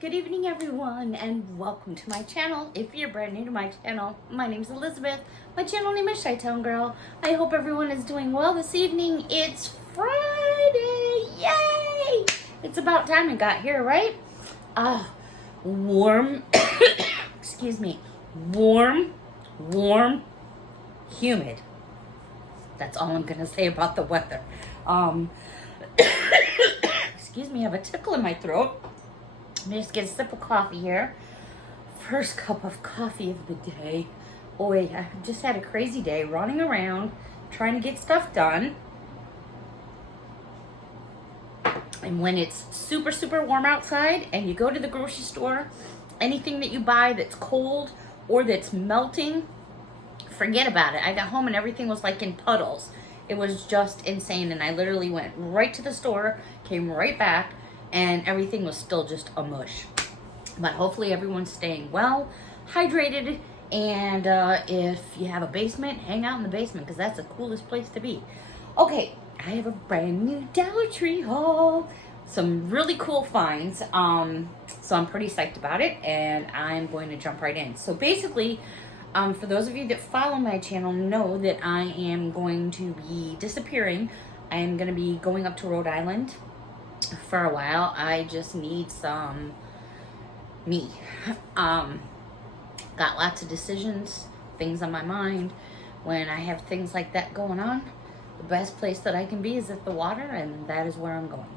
Good evening, everyone, and welcome to my channel. If you're brand new to my channel, my name is Elizabeth. My channel name is ChiTownGirl. I hope everyone is doing well this evening. It's Friday, yay! It's about time it got here, right? Warm, excuse me, warm, humid. That's all I'm gonna say about the weather. Excuse me, I have a tickle in my throat. Let me just get a sip of coffee here. First cup of coffee of the day. Boy, I just had a crazy day running around trying to get stuff done. And when it's super, super warm outside and you go to the grocery store, anything that you buy that's cold or that's melting, forget about it. I got home and everything was like in puddles. It was just insane. And I literally went right to the store, came right back, and everything was still just a mush. But hopefully everyone's staying well, hydrated, and if you have a basement, hang out in the basement because that's the coolest place to be. Okay, I have a brand new Dollar Tree haul. Some really cool finds. So I'm pretty psyched about it, and I'm going to jump right in. So basically, for those of you that follow my channel know that I am going to be disappearing. I am going to be going up to Rhode Island for a while. I just need some me. Got lots of decisions, things on my mind. When I have things like that going on, the best place that I can be is at the water, and that is where I'm going.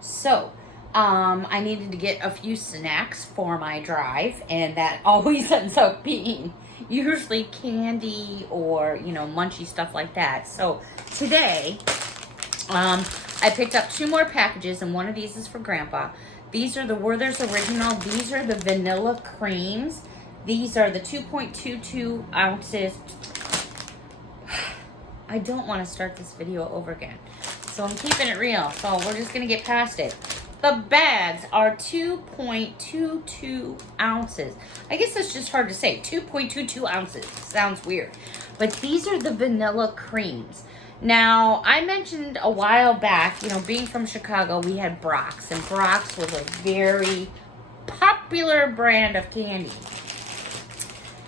So, I needed to get a few snacks for my drive, and that always ends up being usually candy or, you know, munchy stuff like that. So, today, I picked up 2 more packages, and one of these is for Grandpa. These are the Werthers Original. These are the vanilla creams. These are the 2.22 ounces. I don't want to start this video over again, so I'm keeping it real. So we're just going to get past it. The bags are 2.22 ounces. I guess that's just hard to say. 2.22 ounces. Sounds weird. But these are the vanilla creams. Now, I mentioned a while back, you know, being from Chicago, we had Brock's. And Brock's was a very popular brand of candy.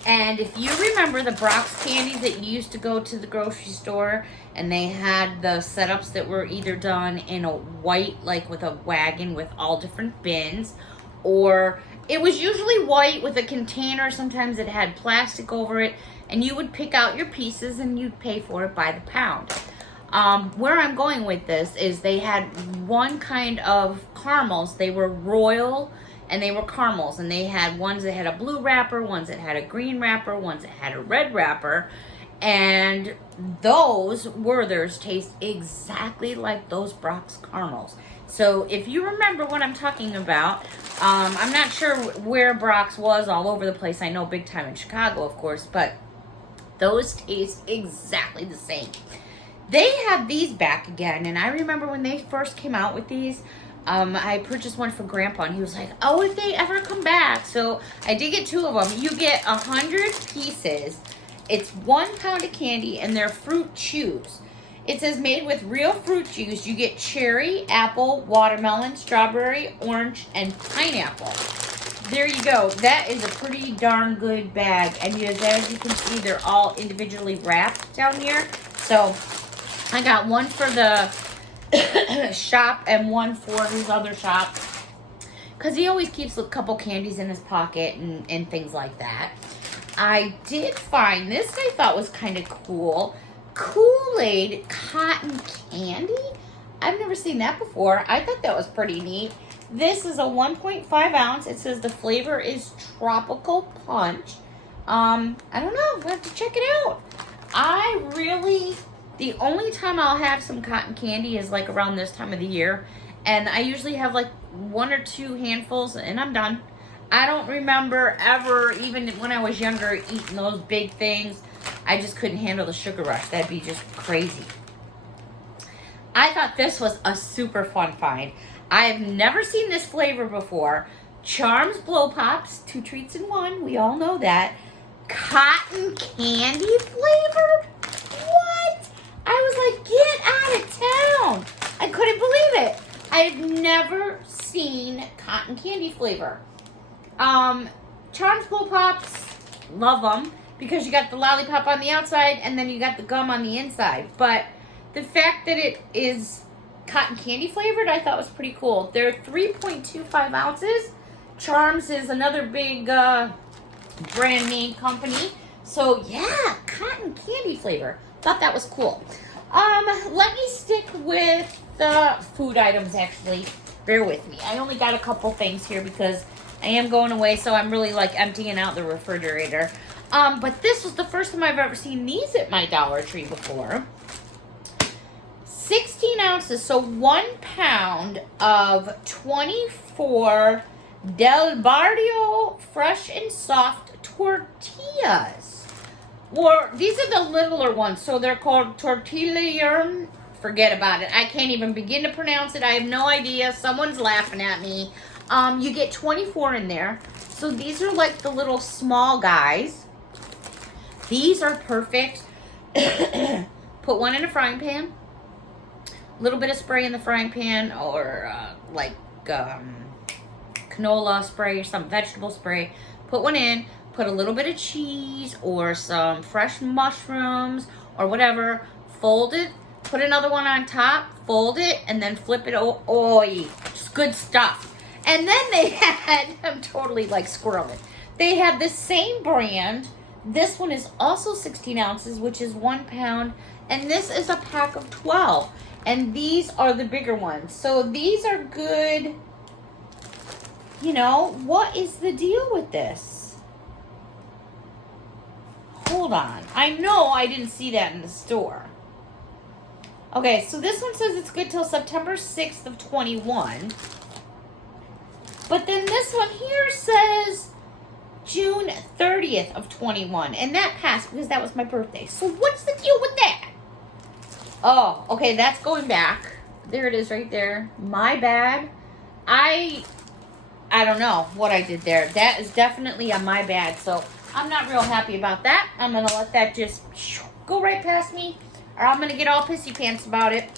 And if you remember the Brock's candies that you used to go to the grocery store and they had the setups that were either done in a white, like with a wagon with all different bins, or it was usually white with a container. Sometimes it had plastic over it, and you would pick out your pieces and you'd pay for it by the pound. Where I'm going with this is they had one kind of caramels. They were royal and they were caramels, and they had ones that had a blue wrapper, ones that had a green wrapper, ones that had a red wrapper, and those Werthers taste exactly like those Brock's caramels. So if you remember what I'm talking about, I'm not sure where Brock's was all over the place. I know big time in Chicago, of course, but those taste exactly the same. They have these back again, and I remember when they first came out with these, I purchased one for Grandpa, and he was like, oh, if they ever come back. So I did get 2 of them. You get 100 pieces. It's 1 pound of candy, and they're fruit chews. It says made with real fruit juice. You get cherry, apple, watermelon, strawberry, orange, and pineapple. There you go. That is a pretty darn good bag. And as you can see, they're all individually wrapped down here. So I got one for the shop and one for his other shop, because he always keeps a couple candies in his pocket and things like that. I did find this, I thought was kind of cool. Kool-Aid cotton candy. I've never seen that before. I thought that was pretty neat. This is a 1.5 ounce. It says the flavor is tropical punch. I don't know. We'll have to check it out. The only time I'll have some cotton candy is like around this time of the year. And I usually have like 1 or 2 handfuls and I'm done. I don't remember ever, even when I was younger, eating those big things. I just couldn't handle the sugar rush. That'd be just crazy. I thought this was a super fun find. I've never seen this flavor before. Charms Blow Pops, 2 treats in 1. We all know that. Cotton candy flavored? What? I was like, get out of town. I couldn't believe it. I've never seen cotton candy flavor. Charms Blow Pops, love them, because you got the lollipop on the outside and then you got the gum on the inside. But the fact that it is cotton candy flavored, I thought was pretty cool. They're 3.25 ounces. Charms is another big brand name company. So yeah, cotton candy flavor. Thought that was cool. Let me stick with the food items, actually. Bear with me. I only got a couple things here because I am going away, so I'm really like emptying out the refrigerator. But this was the first time I've ever seen these at my Dollar Tree before. 16 ounces, so 1 pound of 24 Del Barrio fresh and soft tortillas. Or these are the littler ones, so they're called tortilla. Forget about it. I can't even begin to pronounce it. I have no idea. Someone's laughing at me. You get 24 in there. So these are like the little small guys. These are perfect. Put one in a frying pan. A little bit of spray in the frying pan, or canola spray or some vegetable spray. Put one in. Put a little bit of cheese or some fresh mushrooms or whatever. Fold it. Put another one on top. Fold it and then flip it. Oh, just good stuff. And then they had, I'm totally like squirreling. They had the same brand. This one is also 16 ounces, which is 1 pound. And this is a pack of 12. And these are the bigger ones. So these are good. You know, what is the deal with this? Hold on. I know I didn't see that in the store. Okay, so this one says it's good till September 6th of 21. But then this one here says June 30th of 21. And that passed because that was my birthday. So what's the deal with that? Oh, okay, that's going back. There it is right there. My bad. I don't know what I did there. That is definitely on my bad. So I'm not real happy about that. I'm going to let that just go right past me, or I'm going to get all pissy pants about it.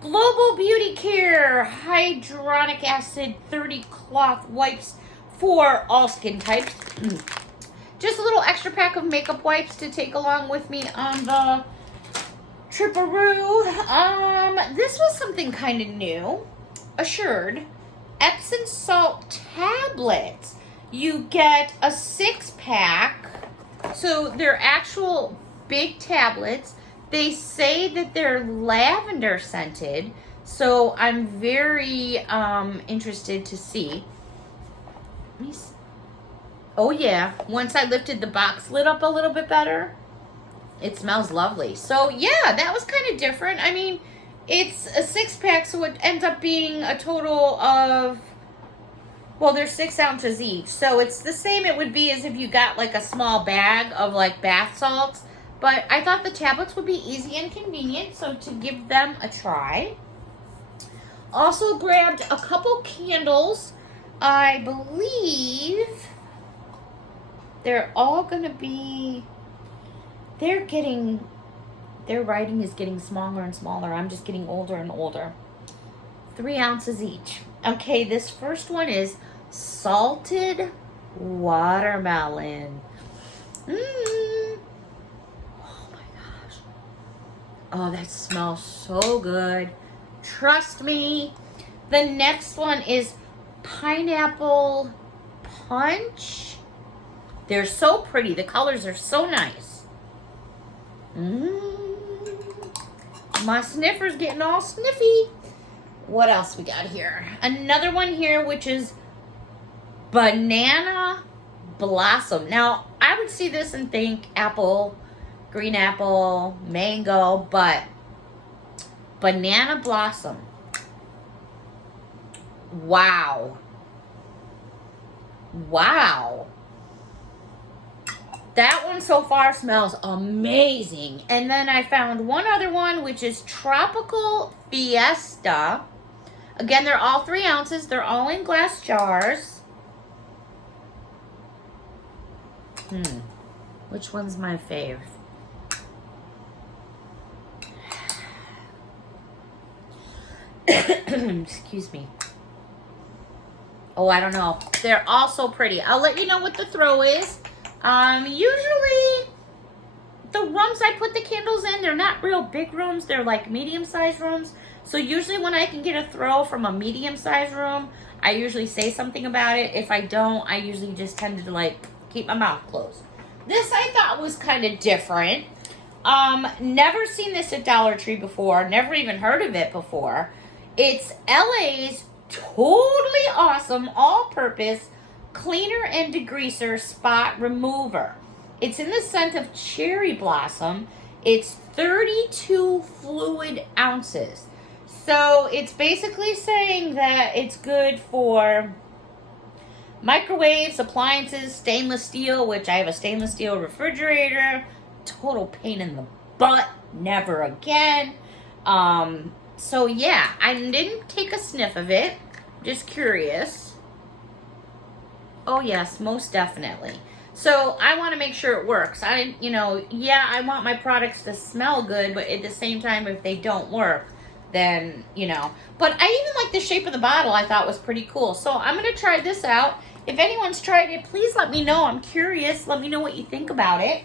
Global Beauty Care Hyaluronic Acid 30 cloth wipes for all skin types. Just a little extra pack of makeup wipes to take along with me on the trip-a-roo. This was something kind of new. Assured Epsom salt tablets. You get a 6-pack. So they're actual big tablets. They say that they're lavender scented. So I'm very interested to see. Oh yeah, once I lifted the box lid up a little bit better, it smells lovely. So yeah, that was kind of different. I mean, it's a 6-pack, so it ends up being a total of, well, they're 6 ounces each. So it's the same it would be as if you got like a small bag of like bath salts. But I thought the tablets would be easy and convenient, so to give them a try. Also grabbed a couple candles. I believe they're all going to be, their writing is getting smaller and smaller. I'm just getting older and older. 3 ounces each. Okay, this first one is salted watermelon. Oh my gosh. Oh, that smells so good. Trust me. The next one is pineapple punch. They're so pretty. The colors are so nice. My sniffer's getting all sniffy. What else we got here? Another one here, which is banana blossom. Now, I would see this and think apple, green apple, mango, but banana blossom. Wow. Wow. That one so far smells amazing. And then I found one other one, which is Tropical Fiesta. Again, they're all 3 ounces. They're all in glass jars. Which one's my fave? Excuse me. Oh, I don't know. They're all so pretty. I'll let you know what the throw is. Usually the rooms I put the candles in, they're not real big rooms. They're like medium-sized rooms. So usually when I can get a throw from a medium-sized room, I usually say something about it. If I don't, I usually just tend to like keep my mouth closed. This I thought was kind of different. Never seen this at Dollar Tree before. Never even heard of it before. It's LA's totally awesome all-purpose cleaner and degreaser spot remover. It's in the scent of cherry blossom. It's 32 fluid ounces. So it's basically saying that it's good for microwaves, appliances, stainless steel, which I have a stainless steel refrigerator. Total pain in the butt. Never again. So yeah, I didn't take a sniff of it. Just curious. Oh yes, most definitely. So I want to make sure it works. I want my products to smell good, but at the same time, if they don't work, then, But I even like the shape of the bottle. I thought was pretty cool. So I'm going to try this out. If anyone's tried it, please let me know. I'm curious. Let me know what you think about it.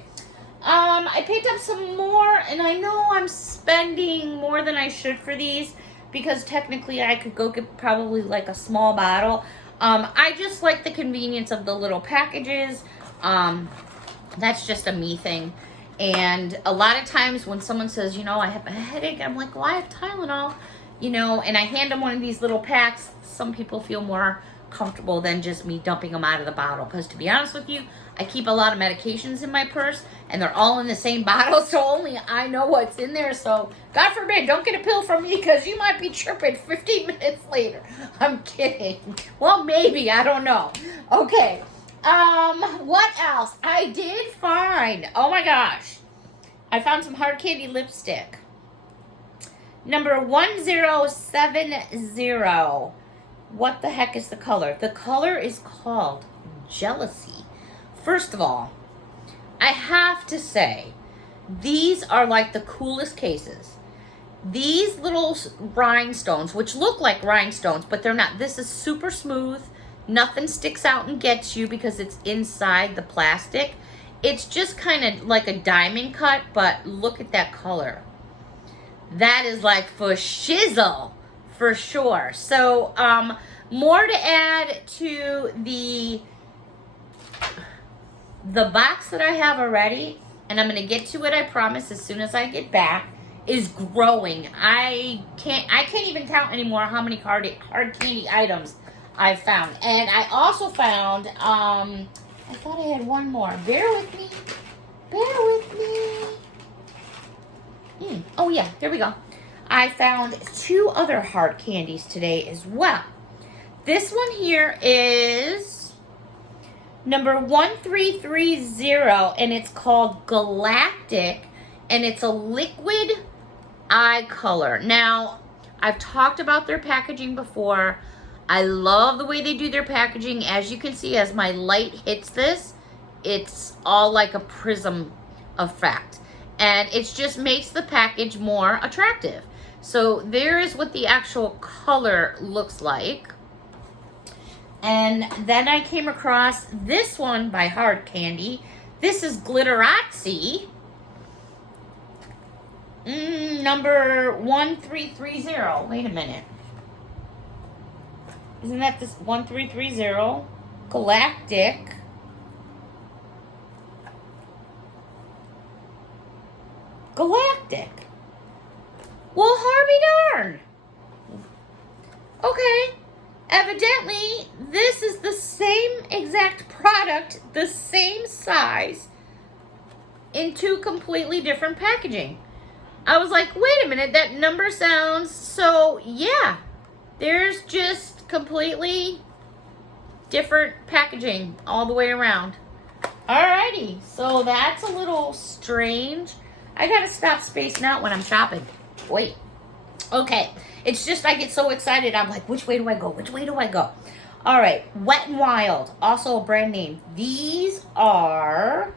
I picked up some more, and I know I'm spending more than I should for these because technically I could go get probably like a small bottle. I just like the convenience of the little packages. That's just a me thing. And a lot of times when someone says, I have a headache, I'm like, well, I have Tylenol, and I hand them one of these little packs. Some people feel more comfortable than just me dumping them out of the bottle. Because to be honest with you, I keep a lot of medications in my purse, and they're all in the same bottle, so only I know what's in there. So, God forbid, don't get a pill from me, because you might be tripping 15 minutes later. I'm kidding. Well, maybe. I don't know. Okay. What else? I did find, oh my gosh, I found some hard candy lipstick. Number 1070. What the heck is the color? The color is called Jealousy. First of all, I have to say, these are like the coolest cases. These little rhinestones, which look like rhinestones, but they're not. This is super smooth. Nothing sticks out and gets you because it's inside the plastic. It's just kind of like a diamond cut, but look at that color. That is like for shizzle, for sure. So, more to add to the box that I have already, and I'm going to get to it, I promise, as soon as I get back, is growing. I can't even count anymore how many hard candy items I found. And I also found, I thought I had one more. Bear with me. Oh yeah, there we go. I found 2 other hard candies today as well. This one here is number 1330, and it's called Galactic, and it's a liquid eye color. Now, I've talked about their packaging before. I love the way they do their packaging. As you can see, as my light hits this, it's all like a prism effect. And it just makes the package more attractive. So there is what the actual color looks like. And then I came across this one by Hard Candy. This is Glitterazzi. Number 1330. Wait a minute. Isn't that this 1330? Galactic. Well, Harvey darn. Okay. Evidently, this is the same exact product, the same size, in 2 completely different packaging. I was like, wait a minute, that number sounds so, yeah. There's just completely different packaging all the way around. Alrighty, so that's a little strange. I gotta stop spacing out when I'm shopping. Wait. Okay, it's just I get so excited. I'm like, which way do I go? Alright, Wet n Wild, also a brand name. These are...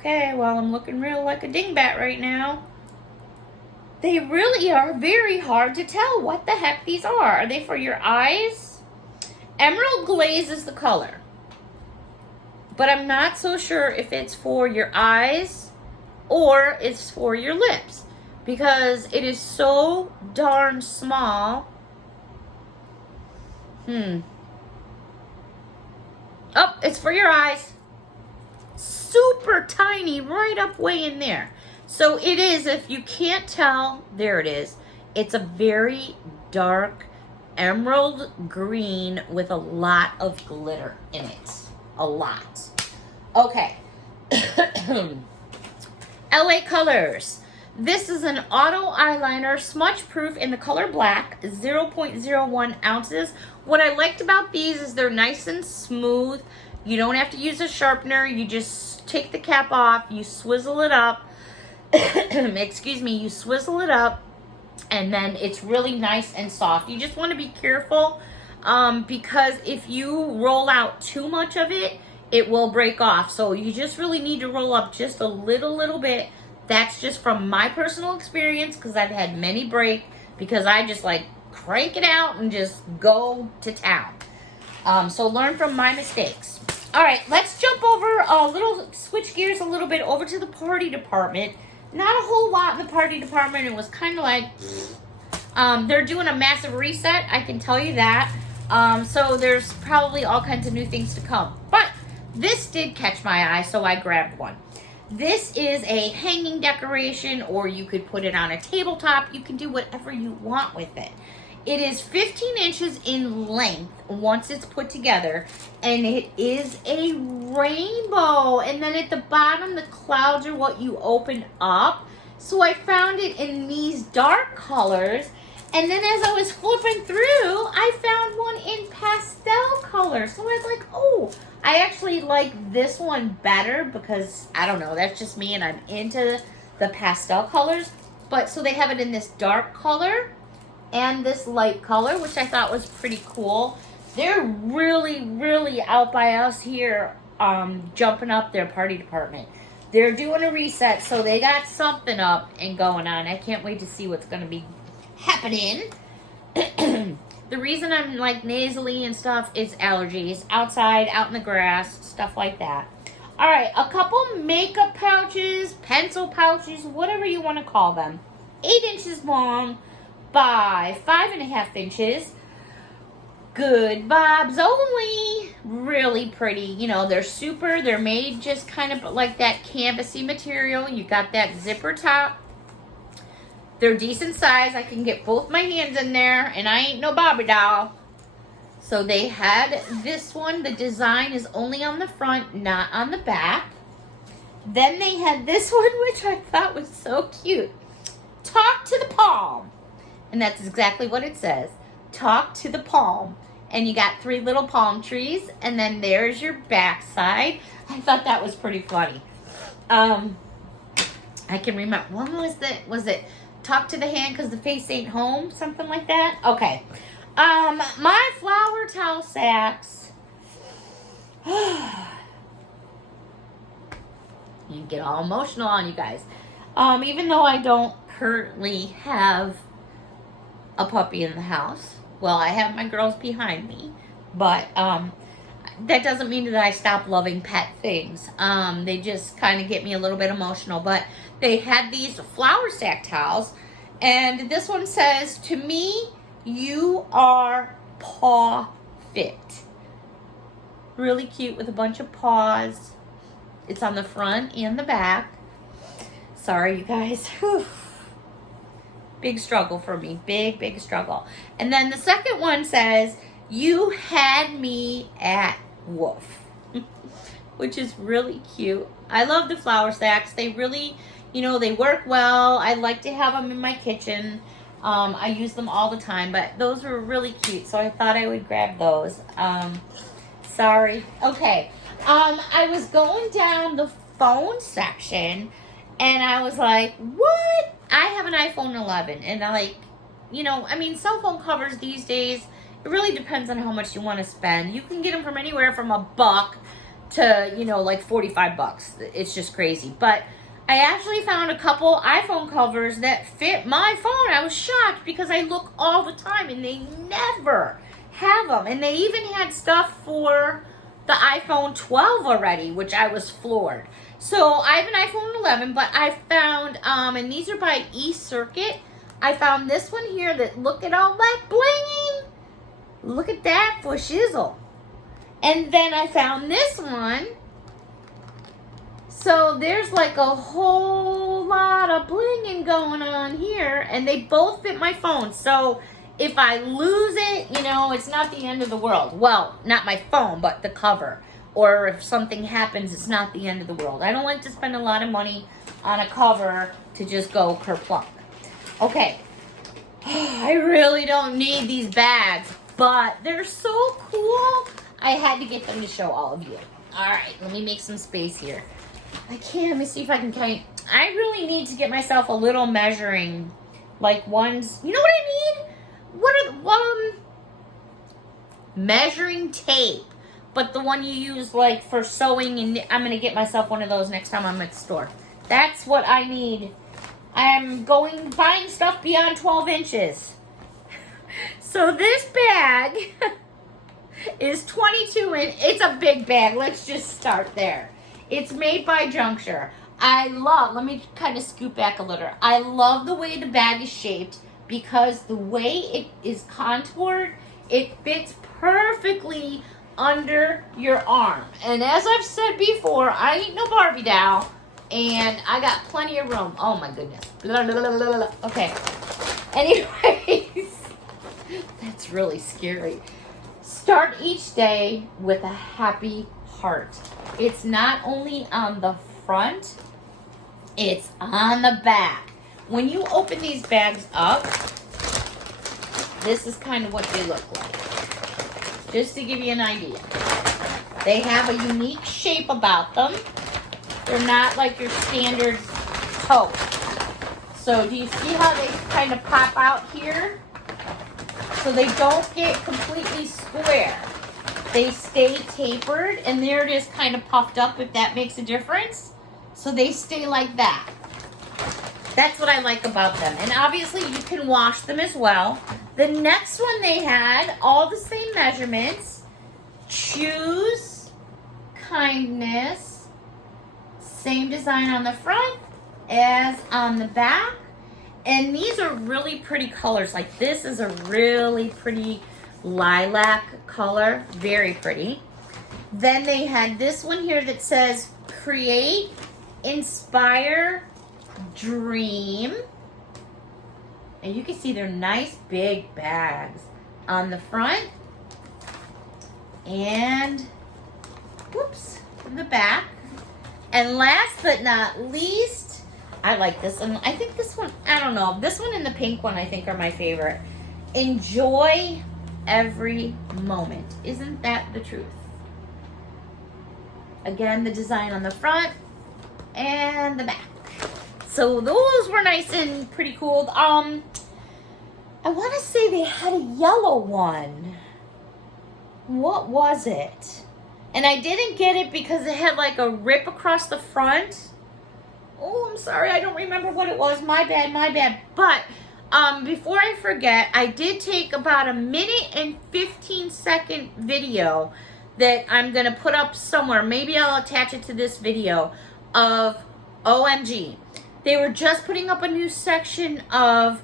Okay, well, I'm looking real like a dingbat right now. They really are very hard to tell what the heck these are. Are they for your eyes? Emerald glaze is the color. But I'm not so sure if it's for your eyes or it's for your lips. Because it is so darn small. Oh, it's for your eyes. Super tiny, right up way in there. So it is, if you can't tell, there it is. It's a very dark emerald green with a lot of glitter in it. A lot. Okay. LA Colors. This is an auto eyeliner, smudge proof in the color black, 0.01 ounces. What I liked about these is they're nice and smooth. You don't have to use a sharpener. You just take the cap off, you swizzle it up. Excuse me, you swizzle it up, and then it's really nice and soft. You just want to be careful because if you roll out too much of it, it will break off. So you just really need to roll up just a little bit. That's just from my personal experience because I've had many break because I just like crank it out and just go to town. So learn from my mistakes. All right, let's jump over switch gears a little bit over to the party department. Not a whole lot in the party department. It was kind of like, they're doing a massive reset, I can tell you that. So there's probably all kinds of new things to come. But this did catch my eye, so I grabbed one. This is a hanging decoration, or you could put it on a tabletop. You can do whatever you want with it. It is 15 inches in length once it's put together, and it is a rainbow. And then at the bottom, the clouds are what you open up. So I found it in these dark colors, and then as I was flipping through, I found one in pastel color. So I was like, oh, I actually like this one better because, I don't know, that's just me and I'm into the pastel colors. But so they have it in this dark color and this light color, which I thought was pretty cool. They're really out by us here, jumping up their party department. They're doing a reset, so they got something up and going on. I can't wait to see what's going to be happening. The reason I'm like nasally and stuff is allergies. Outside, out in the grass, stuff like that. All right, a couple makeup pouches, pencil pouches, whatever you want to call them. 8 inches long by 5.5 inches. Good vibes only. Really pretty. You know, they're made just kind of like that canvasy material. You got that zipper top. They're decent size. I can get both my hands in there, and I ain't no Barbie doll. So they had this one. The design is only on the front, not on the back. Then they had this one, which I thought was so cute. Talk to the palm. And that's exactly what it says. Talk to the palm. And you got 3 little palm trees, and then there's your backside. I thought that was pretty funny. I can remember, when was it talk to the hand because the face ain't home? Something like that? Okay. My flower towel sacks. You get all emotional on you guys. Even though I don't currently have a puppy in the house. Well, I have my girls behind me, but that doesn't mean that I stop loving pet things. They just kind of get me a little bit emotional, but they had these flower sack towels, and this one says, to me, you are paw fit. Really cute with a bunch of paws. It's on the front and the back. Sorry, you guys. Whew. Big struggle for me. Big struggle. And then the second one says, you had me at woof. Which is really cute. I love the flower sacks. They really, they work well. I like to have them in my kitchen. I use them all the time, but those were really cute, so I thought I would grab those. Sorry. Okay. I was going down the phone section, and I was like, what? I have an iPhone 11, and cell phone covers these days, it really depends on how much you want to spend. You can get them from anywhere from $1 to, you know, like 45 bucks. It's just crazy. But I actually found a couple iPhone covers that fit my phone. I was shocked because I look all the time and they never have them. And they even had stuff for the iPhone 12 already, which I was floored. So I have an iPhone 11, but I found, and these are by eCircuit. I found this one here that, look at all that blinging. Look at that for shizzle. And then I found this one. So there's like a whole lot of blinging going on here. And they both fit my phone. So if I lose it, you know, it's not the end of the world. Well, not my phone, but the cover. Or if something happens, it's not the end of the world. I don't like to spend a lot of money on a cover to just go kerplunk. Okay. I really don't need these bags, but they're so cool. I had to get them to show all of you. All right, let me make some space here. Let me see if I can kind of, I really need to get myself a little measuring, like ones, you know what I need? What are measuring tape, but the one you use like for sewing, and I'm going to get myself one of those next time I'm at the store. That's what I need. I'm buying stuff beyond 12 inches. So this bag is 22 inch. It's a big bag. Let's just start there. It's made by Juncture. Let me kind of scoot back a little. I love the way the bag is shaped because the way it is contoured, it fits perfectly under your arm. And as I've said before, I ain't no Barbie doll. And I got plenty of room. Oh my goodness. Blah, blah, blah, blah, blah. Okay. Anyways, that's really scary. Start each day with a happy heart. It's not only on the front, it's on the back. When you open these bags up, this is kind of what they look like. Just to give you an idea. They have a unique shape about them. They're not like your standard tote. So do you see how they kind of pop out here? So they don't get completely square. They stay tapered, and there it is kind of puffed up, if that makes a difference. So they stay like that. That's what I like about them. And obviously you can wash them as well. The next one they had, all the same measurements. Choose kindness. Same design on the front as on the back. And these are really pretty colors. Like this is a really pretty lilac color. Very pretty. Then they had this one here that says create, inspire, dream. And you can see they're nice big bags on the front. And whoops, the back. And last but not least, I like this one. I think this one, I don't know. This one and the pink one I think are my favorite. Enjoy every moment. Isn't that the truth? Again, the design on the front and the back. So those were nice and pretty cool. I want to say they had a yellow one. What was it? And I didn't get it because it had like a rip across the front. Oh, I'm sorry. I don't remember what it was. My bad, my bad. But before I forget, I did take about a 1:15 video that I'm going to put up somewhere. Maybe I'll attach it to this video of OMG. They were just putting up a new section of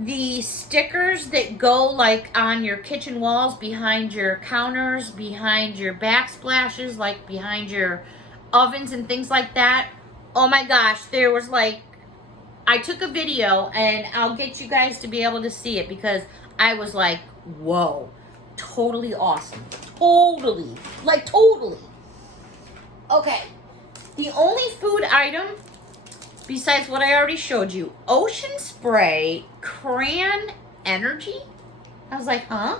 the stickers that go like on your kitchen walls, behind your counters, behind your backsplashes, like behind your ovens and things like that. Oh my gosh, there was like, I took a video and I'll get you guys to be able to see it because I was like, whoa, totally awesome. Totally, like totally. Okay, the only food item besides what I already showed you, Ocean Spray Crayon Energy. I was like, huh?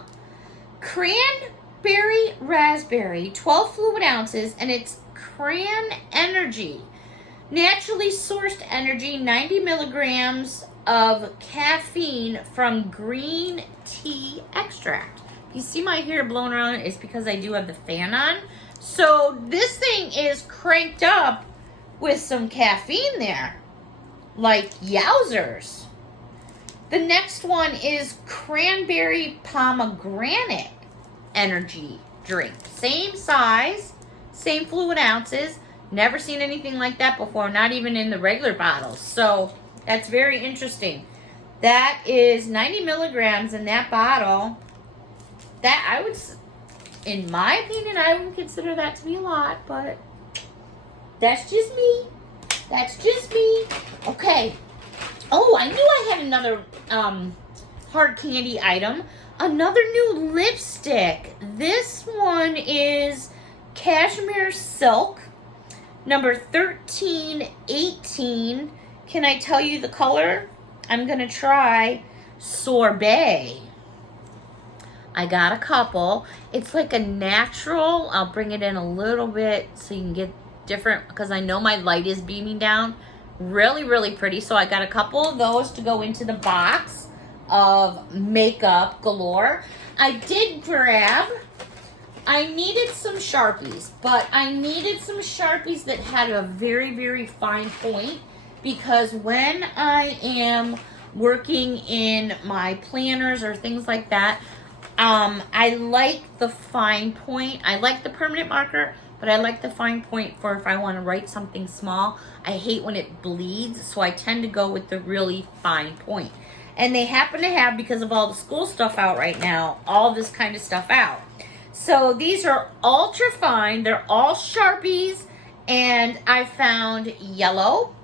Cranberry Raspberry, 12 fluid ounces, and it's Crayon Energy. Naturally sourced energy, 90 milligrams of caffeine from green tea extract. You see my hair blown around? It's because I do have the fan on. So this thing is cranked up with some caffeine there. Like yowzers. The next one is cranberry pomegranate energy drink. Same size, same fluid ounces. Never seen anything like that before, not even in the regular bottles. So that's very interesting. That is 90 milligrams in that bottle. That I would, in my opinion, I would consider that to be a lot, but that's just me. That's just me. Okay. Oh, I knew I had another hard candy item. Another new lipstick. This one is Cashmere Silk, number 1318. Can I tell you the color? I'm going to try Sorbet. I got a couple. It's like a natural. I'll bring it in a little bit so you can get different, because I know my light is beaming down. Really, really pretty. So I got a couple of those to go into the box of makeup galore. I did grab, I needed some Sharpies, but I needed some Sharpies that had a very, very fine point, because when I am working in my planners or things like that, I like the fine point. I like the permanent marker, but I like the fine point for if I want to write something small. I hate when it bleeds, so I tend to go with the really fine point. And they happen to have, because of all the school stuff out right now, all this kind of stuff out. So these are ultra fine. They're all Sharpies, and I found yellow.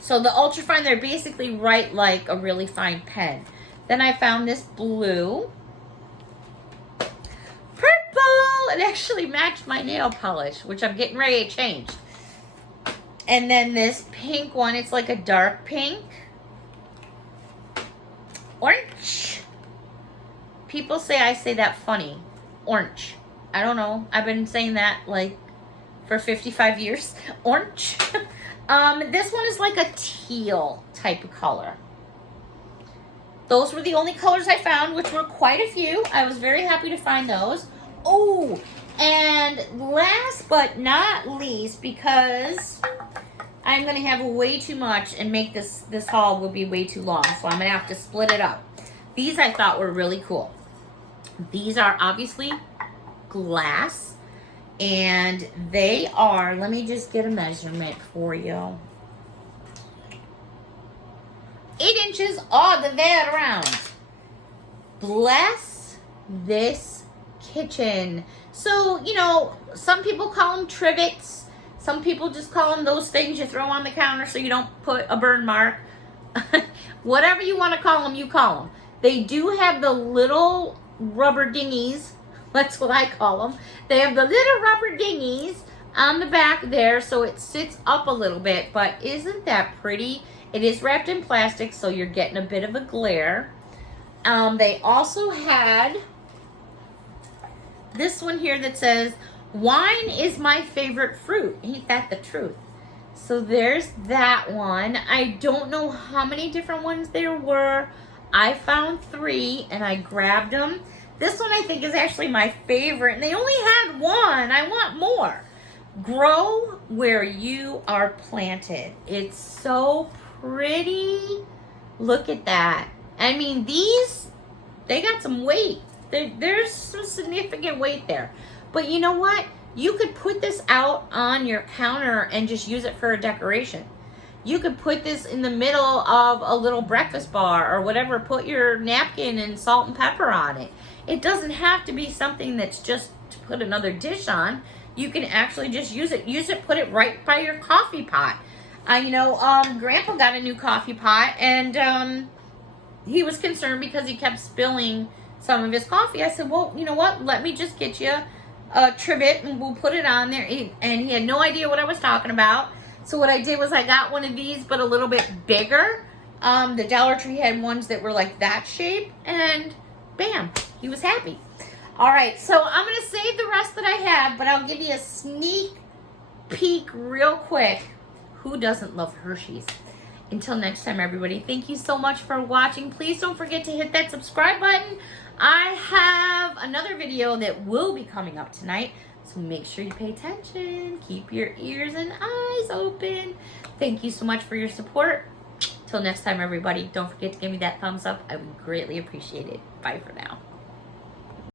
So the ultra fine, they're basically right like a really fine pen. Then I found this blue. Purple! It actually matched my nail polish, which I'm getting ready to change. And then this pink one, it's like a dark pink. Orange. People say I say that funny. Orange. I don't know. I've been saying that like for 55 years. Orange. This one is like a teal type of color. Those were the only colors I found, which were quite a few. I was very happy to find those. Oh, and last but not least, because I'm going to have way too much and make this haul will be way too long, so I'm going to have to split it up. These I thought were really cool. These are obviously glass, and they are, let me just get a measurement for you. 8 inches all the way around. Bless this kitchen. So, you know, some people call them trivets. Some people just call them those things you throw on the counter so you don't put a burn mark. Whatever you want to call them, you call them. They do have the little rubber dinghies. That's what I call them. They have the little rubber dinghies on the back there, so it sits up a little bit. But isn't that pretty? It is wrapped in plastic, so you're getting a bit of a glare. They also had this one here that says, wine is my favorite fruit. Ain't that the truth? So there's that one. I don't know how many different ones there were. I found 3, and I grabbed them. This one I think is actually my favorite, and they only had one. I want more. Grow where you are planted. It's so pretty. Look at that. I mean, these, they got some weight. There's some significant weight there. But you know what? You could put this out on your counter and just use it for a decoration. You could put this in the middle of a little breakfast bar or whatever. Put your napkin and salt and pepper on it. It doesn't have to be something that's just to put another dish on. You can actually just use it. Use it, put it right by your coffee pot. Grandpa got a new coffee pot, and he was concerned because he kept spilling some of his coffee. I said, well, you know what? Let me just get you a trivet, and we'll put it on there. And he had no idea what I was talking about. So what I did was I got one of these, but a little bit bigger. The Dollar Tree had ones that were like that shape, and bam, he was happy. All right, so I'm going to save the rest that I have, but I'll give you a sneak peek real quick. Who doesn't love Hershey's? Until next time, everybody, thank you so much for watching. Please don't forget to hit that subscribe button. I have another video that will be coming up tonight, so make sure you pay attention. Keep your ears and eyes open. Thank you so much for your support. Till next time, everybody, don't forget to give me that thumbs up. I would greatly appreciate it. Bye for now.